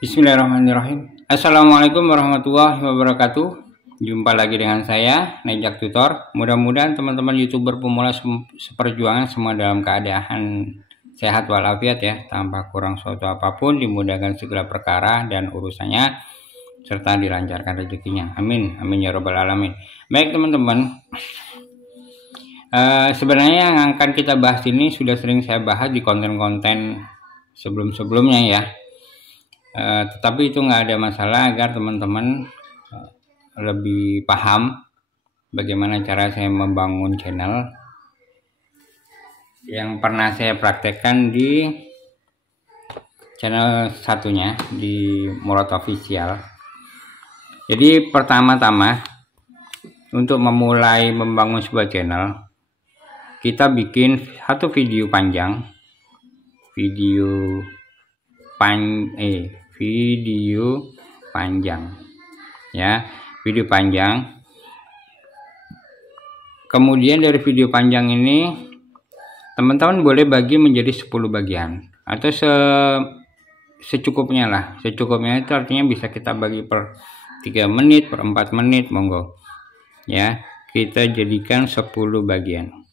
Bismillahirrahmanirrahim. Assalamualaikum warahmatullahi wabarakatuh. Jumpa lagi dengan saya, Nejak Tutor. Mudah-mudahan teman-teman YouTuber pemula seperjuangan semua dalam keadaan sehat walafiat ya, tanpa kurang suatu apapun, dimudahkan segala perkara dan urusannya, serta dilancarkan rezekinya. Amin, amin ya robbal alamin. Baik teman-teman, sebenarnya yang akan kita bahas ini sudah sering saya bahas di konten-konten sebelum-sebelumnya ya. Tetapi itu nggak ada masalah agar teman-teman lebih paham bagaimana cara saya membangun channel yang pernah saya praktekkan di channel satunya di Murad Official. Jadi pertama-tama untuk memulai membangun sebuah channel, kita bikin satu video panjang, video panjang ya, video panjang. Kemudian dari video panjang ini teman-teman boleh bagi menjadi 10 bagian atau secukupnya lah. Secukupnya itu artinya bisa kita bagi per 3 menit, per 4 menit, monggo ya. Kita jadikan 10 bagian,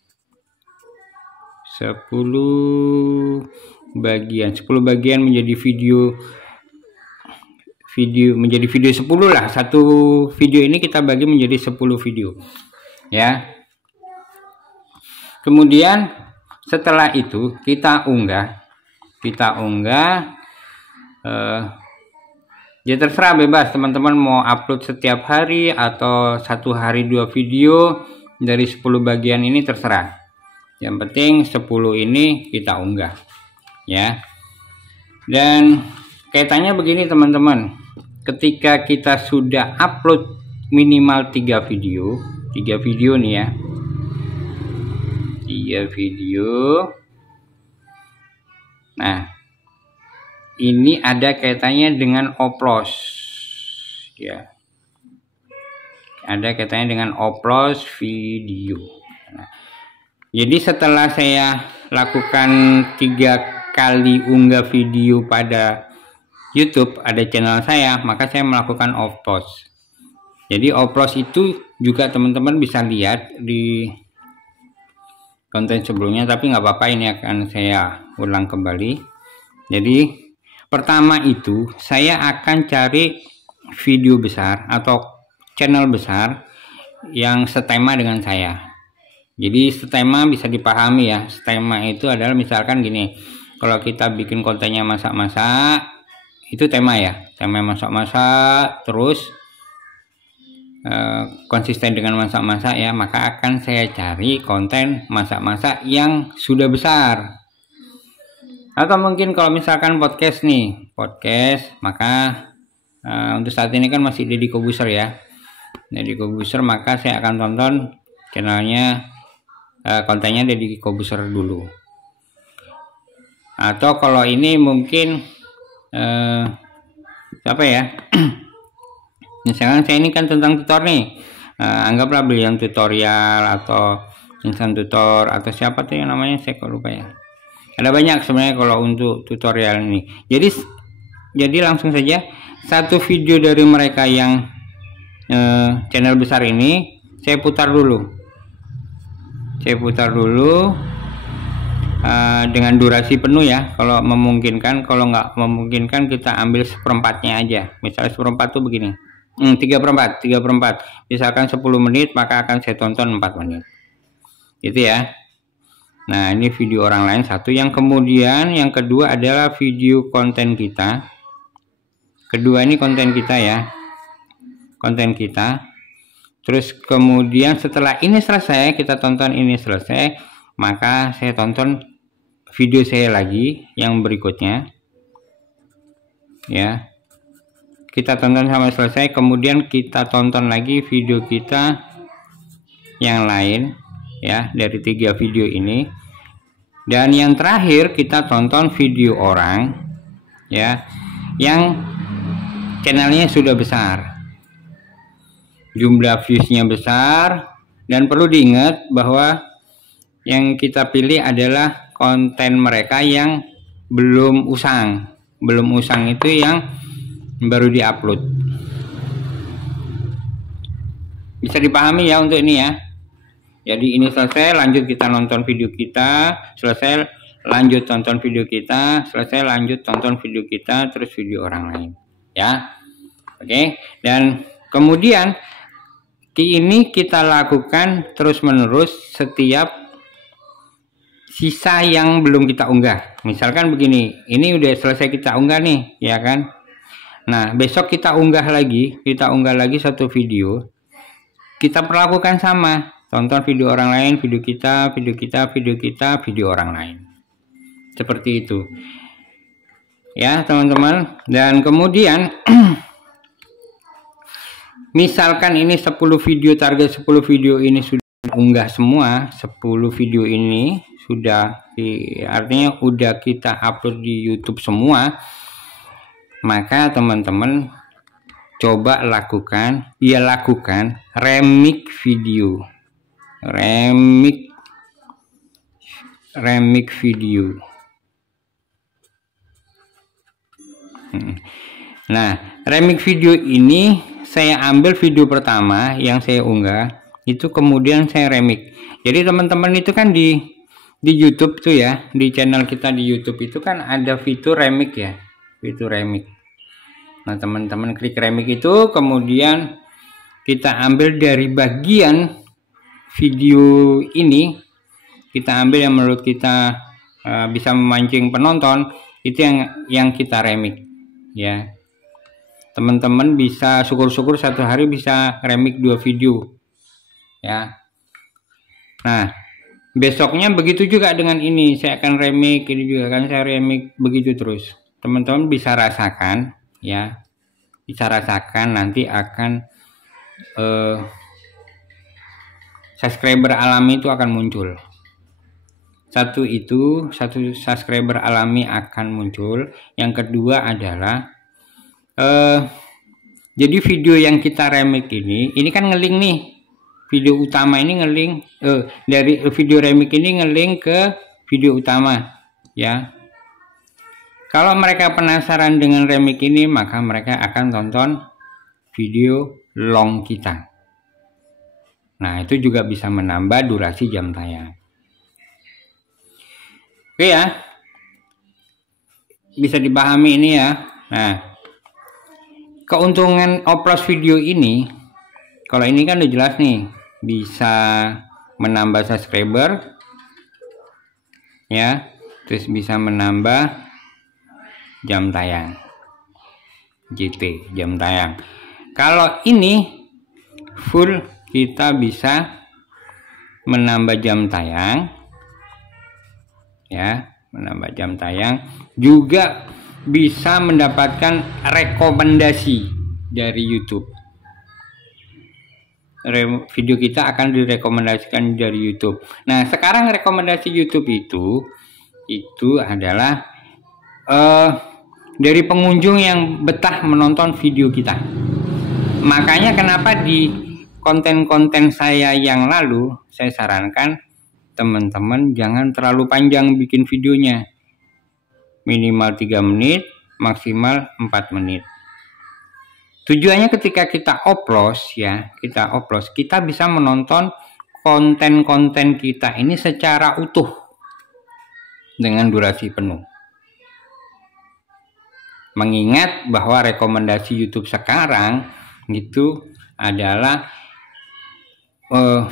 10 bagian menjadi video menjadi video 10 lah. Satu video ini kita bagi menjadi 10 video ya. Kemudian setelah itu kita unggah ya terserah, bebas teman-teman mau upload setiap hari atau satu hari 2 video dari 10 bagian ini, terserah. Yang penting 10 ini kita unggah ya. Dan kaitannya begini teman-teman, ketika kita sudah upload minimal 3 video nih ya, 3 video. Nah, ini ada kaitannya dengan oplos ya, ada kaitannya dengan oplos video. Nah, jadi setelah saya lakukan 3 kali unggah video pada YouTube, ada channel saya, maka saya melakukan oplos. Jadi oplos itu juga teman-teman bisa lihat di konten sebelumnya, tapi nggak apa-apa, ini akan saya ulang kembali. Jadi pertama itu saya akan cari video besar atau channel besar yang setema dengan saya. Jadi setema bisa dipahami ya. Setema itu adalah misalkan gini, kalau kita bikin kontennya masak-masak, itu tema ya, tema masak-masak, terus konsisten dengan masak-masak ya, maka akan saya cari konten masak-masak yang sudah besar. Atau mungkin kalau misalkan podcast nih, maka untuk saat ini kan masih Deddy Kobuser ya, Deddy Kobuser, maka saya akan tonton channelnya, kontennya Deddy Kobuser dulu. Atau kalau ini mungkin apa ya, misalkan saya ini kan tentang tutor nih, anggaplah beliau tutorial atau insan tutor atau siapa tuh yang namanya, saya kok lupa ya, ada banyak sebenarnya kalau untuk tutorial ini. Jadi langsung saja satu video dari mereka yang channel besar ini saya putar dulu dengan durasi penuh ya, kalau memungkinkan. Kalau nggak memungkinkan kita ambil 1/4-nya aja, misalnya 1/4 tuh begini, 3/4 misalkan 10 menit, maka akan saya tonton 4 menit gitu ya. Nah, ini video orang lain satu. Yang kemudian yang kedua adalah video konten kita. Kedua ini konten kita ya, konten kita. Terus kemudian setelah ini selesai, kita tonton ini selesai, maka saya tonton video saya lagi yang berikutnya ya. Kita tonton sampai selesai, kemudian kita tonton lagi video kita yang lain ya, dari 3 video ini. Dan yang terakhir kita tonton video orang ya, yang channelnya sudah besar, jumlah viewsnya besar. Dan perlu diingat bahwa yang kita pilih adalah konten mereka yang belum usang. Belum usang itu yang baru diupload. Bisa dipahami ya untuk ini ya. Jadi ini selesai, lanjut kita nonton video kita, selesai lanjut tonton video kita, selesai lanjut tonton video kita, terus video orang lain ya. Oke, dan kemudian ini kita lakukan terus menerus setiap sisa yang belum kita unggah. Misalkan begini, ini udah selesai kita unggah nih ya kan. Nah besok kita unggah lagi satu video, kita perlakukan sama. Tonton video orang lain, video kita, video orang lain. Seperti itu. Ya, teman-teman. Dan kemudian misalkan ini 10 video, target 10 video ini sudah unggah semua, 10 video ini sudah artinya udah kita upload di YouTube semua. Maka teman-teman coba lakukan remix video. Remix video. Nah, remix video ini saya ambil video pertama yang saya unggah, itu kemudian saya remix. Jadi teman-teman itu kan di YouTube tuh ya, di channel kita di YouTube itu kan ada fitur remix ya, fitur remix. Nah, teman-teman klik remix itu, kemudian kita ambil dari bagian video ini, kita ambil yang menurut kita bisa memancing penonton, itu yang kita remix ya. Teman-teman bisa syukur-syukur satu hari bisa remix 2 video ya. Nah besoknya begitu juga dengan ini, saya akan remix, ini juga kan saya remix, begitu terus. Teman-teman bisa rasakan ya, bisa rasakan nanti akan subscriber alami itu akan muncul. Satu subscriber alami akan muncul. Yang kedua adalah jadi video yang kita remix ini kan ngelink nih, video utama ini ngelink dari video remix ini ngelink ke video utama ya. Kalau mereka penasaran dengan remix ini, maka mereka akan tonton video long kita. Nah itu juga bisa menambah durasi jam tayang. Oke ya, bisa dipahami ini ya. Nah keuntungan oplos video ini, kalau ini kan udah jelas nih, bisa menambah subscriber ya, terus bisa menambah jam tayang, JT, jam tayang. Kalau ini full, kita bisa menambah jam tayang ya, menambah jam tayang, juga bisa mendapatkan rekomendasi dari YouTube. Video kita akan direkomendasikan dari YouTube. Nah sekarang rekomendasi YouTube itu adalah dari pengunjung yang betah menonton video kita. Makanya kenapa di konten-konten saya yang lalu saya sarankan teman-teman jangan terlalu panjang bikin videonya, minimal 3 menit, maksimal 4 menit. Tujuannya ketika kita oplos ya, kita bisa menonton konten-konten kita ini secara utuh dengan durasi penuh. Mengingat bahwa rekomendasi YouTube sekarang itu adalah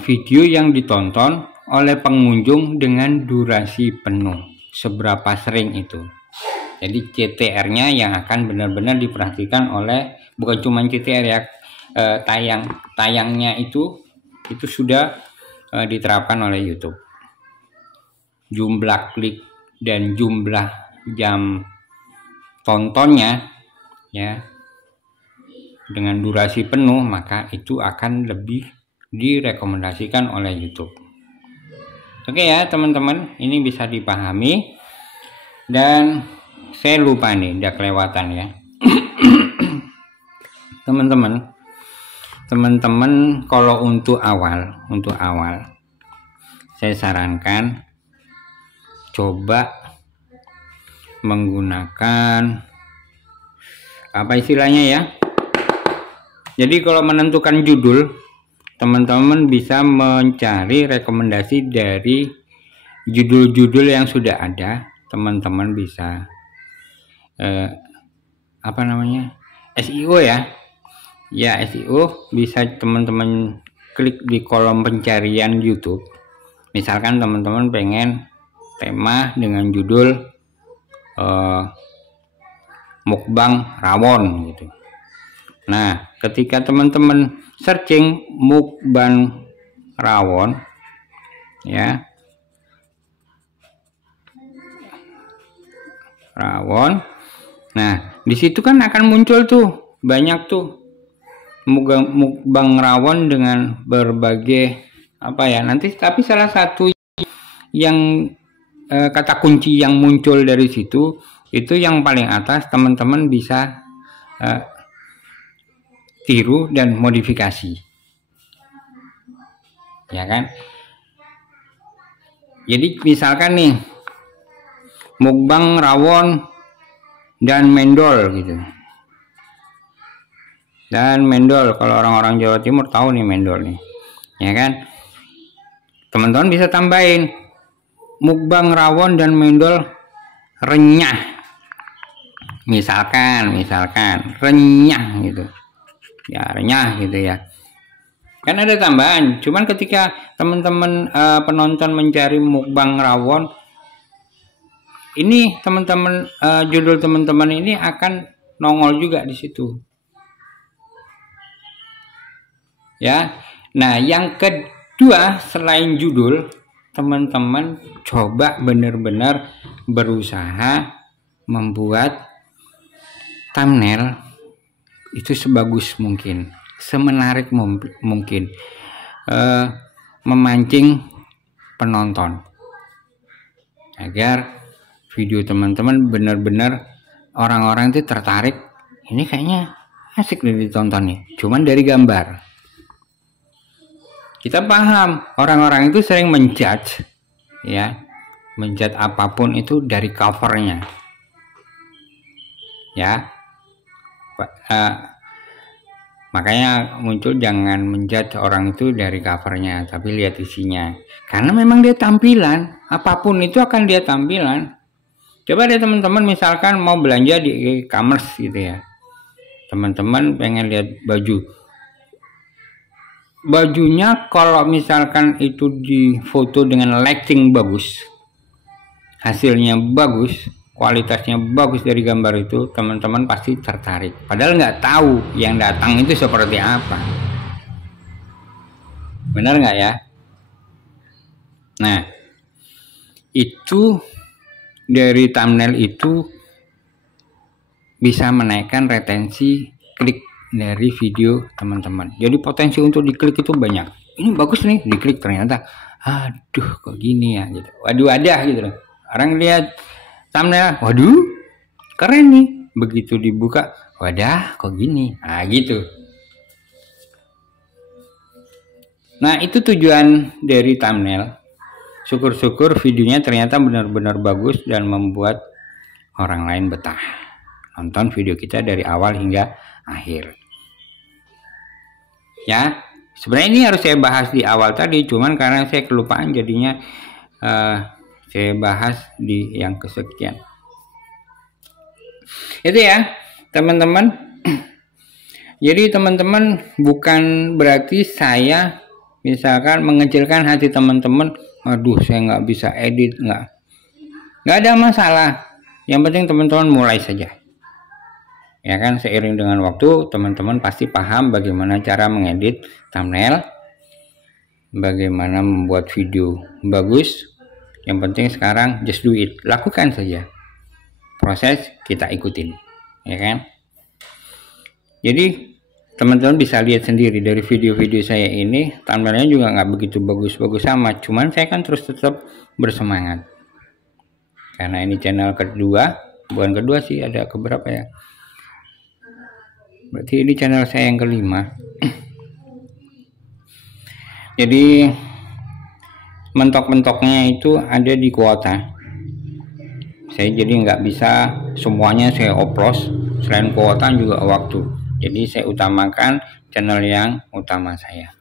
video yang ditonton oleh pengunjung dengan durasi penuh. Seberapa sering itu. Jadi CTR-nya yang akan benar-benar diperhatikan oleh, bukan cuma CTR ya, tayangnya itu sudah diterapkan oleh YouTube. Jumlah klik dan jumlah jam tontonnya ya dengan durasi penuh, maka itu akan lebih direkomendasikan oleh YouTube. Oke ya teman-teman, ini bisa dipahami. Dan saya lupa nih, udah kelewatan ya. Teman-teman kalau untuk awal saya sarankan coba menggunakan apa istilahnya ya. Jadi kalau menentukan judul, teman-teman bisa mencari rekomendasi dari judul-judul yang sudah ada. Teman-teman bisa apa namanya, SEO ya. Ya, SEO bisa teman-teman klik di kolom pencarian YouTube. Misalkan teman-teman pengen tema dengan judul mukbang rawon gitu. Nah, ketika teman-teman searching mukbang rawon ya, rawon, nah di situ kan akan muncul tuh banyak tuh mukbang rawon dengan berbagai apa ya, nanti tapi salah satu yang kata kunci yang muncul dari situ itu yang paling atas, teman-teman bisa tiru dan modifikasi ya kan. Jadi misalkan nih mukbang rawon dan mendol gitu. Dan mendol, kalau orang-orang Jawa Timur tahu nih mendol nih ya kan. Teman-teman bisa tambahin mukbang rawon dan mendol renyah, misalkan renyah gitu ya, renyah gitu ya kan, ada tambahan. Cuman ketika teman-teman penonton mencari mukbang rawon ini, teman-teman judul teman-teman ini akan nongol juga di situ ya. Nah, yang kedua selain judul, teman-teman coba benar-benar berusaha membuat thumbnail itu sebagus mungkin, semenarik mungkin, memancing penonton agar video teman-teman benar-benar orang-orang itu tertarik. Ini kayaknya asik nih ditonton nih, cuman dari gambar. Kita paham orang-orang itu sering menjudge ya, menjudge apapun itu dari covernya ya. Makanya muncul jangan menjudge orang itu dari covernya, tapi lihat isinya, karena memang dia tampilan, apapun itu akan dia tampilan. Coba deh teman-teman misalkan mau belanja di e-commerce gitu ya, teman-teman pengen lihat bajunya, kalau misalkan itu di foto dengan lighting bagus, hasilnya bagus, kualitasnya bagus dari gambar itu, teman-teman pasti tertarik, padahal nggak tahu yang datang itu seperti apa. Benar nggak ya? Nah, itu dari thumbnail itu bisa menaikkan retensi klik dari video teman-teman. Jadi potensi untuk diklik itu banyak. Ini bagus nih, diklik ternyata aduh kok gini ya gitu. Waduh, ada gitu loh. Orang lihat thumbnail, waduh keren nih. Begitu dibuka, wadah kok gini. Nah gitu. Nah, itu tujuan dari thumbnail. Syukur-syukur videonya ternyata benar-benar bagus dan membuat orang lain betah nonton video kita dari awal hingga akhir. Ya, sebenarnya ini harus saya bahas di awal tadi, cuman karena saya kelupaan jadinya saya bahas di yang kesekian. Itu ya, teman-teman. Jadi teman-teman, bukan berarti saya misalkan mengecilkan hati teman-teman, aduh saya nggak bisa edit, nggak ada masalah. Yang penting teman-teman mulai saja. Ya kan, seiring dengan waktu teman-teman pasti paham bagaimana cara mengedit thumbnail, bagaimana membuat video bagus. Yang penting sekarang just do it, lakukan saja, proses kita ikutin, ya kan. Jadi teman-teman bisa lihat sendiri dari video-video saya ini, thumbnailnya juga nggak begitu bagus-bagus amat, cuman saya kan terus tetap bersemangat karena ini channel kedua, bukan kedua sih, ada keberapa ya, berarti ini channel saya yang kelima. Jadi mentok-mentoknya itu ada di kuota saya, jadi nggak bisa semuanya saya oplos selain kuota juga waktu. Jadi saya utamakan channel yang utama saya.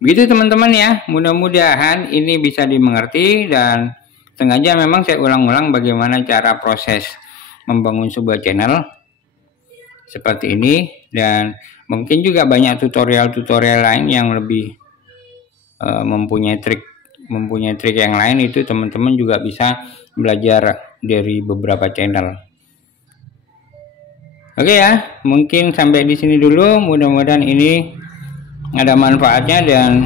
Begitu teman-teman ya, mudah-mudahan ini bisa dimengerti, dan sengaja memang saya ulang-ulang bagaimana cara proses membangun sebuah channel seperti ini, dan mungkin juga banyak tutorial-tutorial lain yang lebih mempunyai trik yang lain, itu teman-teman juga bisa belajar dari beberapa channel. Oke ya, mungkin sampai di sini dulu. Mudah-mudahan ini ada manfaatnya, dan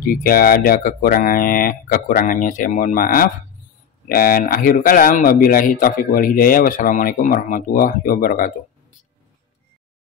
jika ada kekurangannya saya mohon maaf. Dan akhir kalam, wabillahi taufiq wal hidayah. Wassalamualaikum warahmatullahi wabarakatuh.